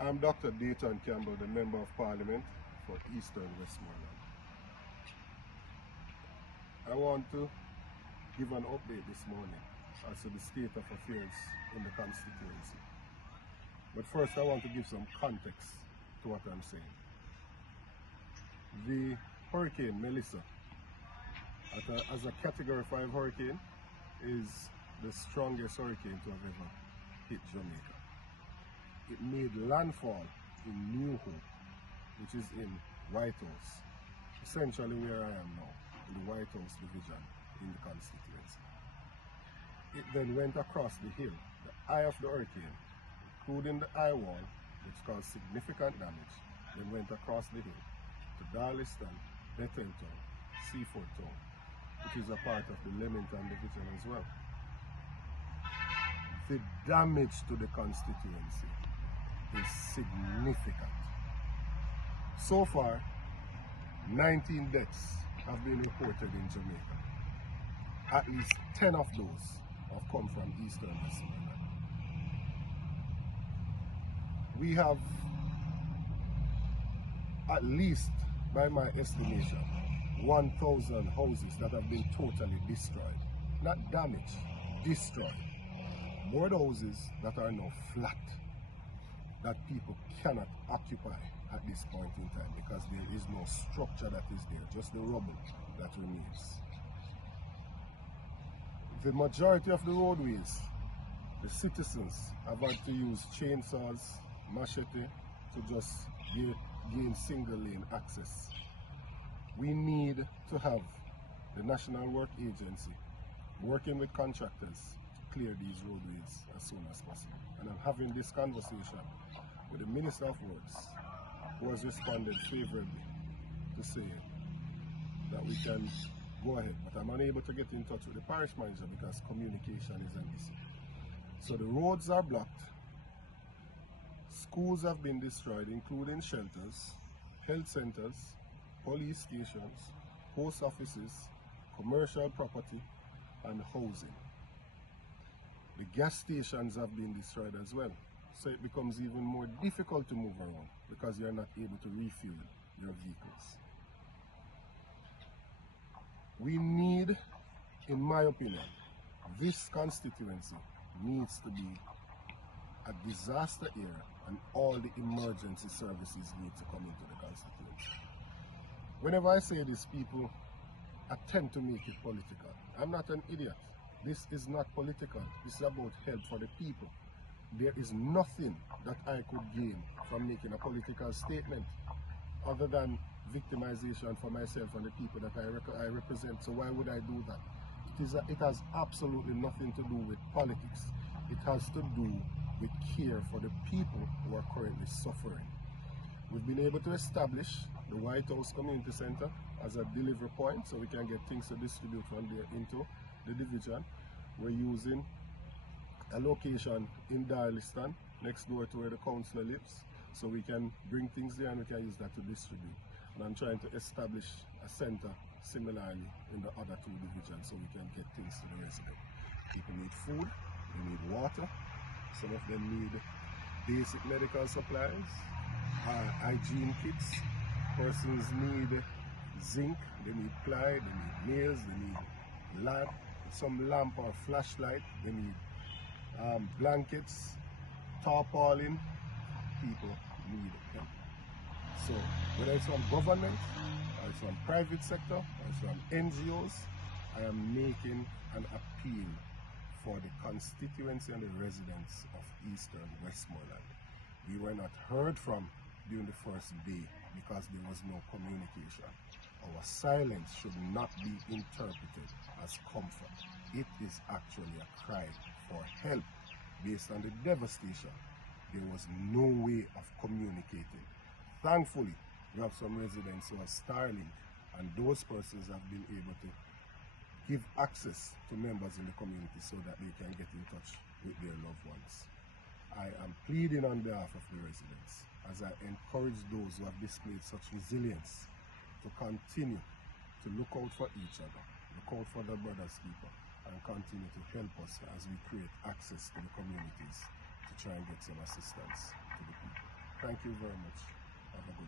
I'm Dr. Dayton Campbell, the Member of Parliament for Eastern Westmoreland. I want to give an update this morning as to the state of affairs in the constituency. But first I want to give some context to what I'm saying. The Hurricane Melissa, as a Category 5 hurricane, is the strongest hurricane to have ever hit Jamaica. It made landfall in New Hope, which is in White House, essentially where I am now, in the White House division in the constituency. It then went across the hill, the eye of the hurricane, including the eye wall, which caused significant damage, then went across the hill to Darliston, Betheltown, Seaford Town, which is a part of the Leamington division as well. The damage to the constituency is significant. So far, 19 deaths have been reported in Jamaica. At least 10 of those have come from Eastern Westmoreland. We have, at least by my estimation, 1,000 houses that have been totally destroyed. Not damaged, destroyed. More houses that are now flat, that people cannot occupy at this point in time because there is no structure that is there, just the rubble that remains. The majority of the roadways, the citizens have had to use chainsaws, machete to just gain single lane access. We need to have the National Work Agency working with contractors to clear these roadways as soon as possible. And I'm having this conversation with the Minister of Works, who has responded favorably to say that we can go ahead. But I'm unable to get in touch with the parish manager because communication is an issue. So the roads are blocked. Schools have been destroyed, including shelters, health centers, police stations, post offices, commercial property, and housing. The gas stations have been destroyed as well, so it becomes even more difficult to move around because you're not able to refuel your vehicles. We need, in my opinion, this constituency needs to be a disaster area and all the emergency services need to come into the constituency. Whenever I say this, people attempt to make it political. I'm not an idiot. This is not political. This is about help for the people. There is nothing that I could gain from making a political statement other than victimization for myself and the people that I represent. So why would I do that? It has absolutely nothing to do with politics. It has to do with care for the people who are currently suffering. We've been able to establish the White House Community Center as a delivery point so we can get things to distribute from there into the division. We're using a location in Darliston next door to where the councillor lives, so we can bring things there and we can use that to distribute. And I'm trying to establish a center similarly in the other two divisions so we can get things to the residents. People need food, they need water, some of them need basic medical supplies, hygiene kits, persons need zinc, they need ply, they need nails, they need lamp, some lamp or flashlight, they need blankets, tarpaulin. People need help. So whether it's from government, or it's from private sector, or it's from NGOs, I am making an appeal for the constituency and the residents of Eastern Westmoreland. We were not heard from during the first day because there was no communication. Our silence should not be interpreted as comfort. It is actually a cry for help based on the devastation. There was no way of communicating. Thankfully, we have some residents who are Starlink, and those persons have been able to give access to members in the community so that they can get in touch with their loved ones. I am pleading on behalf of the residents as I encourage those who have displayed such resilience to continue to look out for each other, look out for their brother's keeper, and continue to help us as we create access to the communities to try and get some assistance to the people. Thank you very much. Have a good day.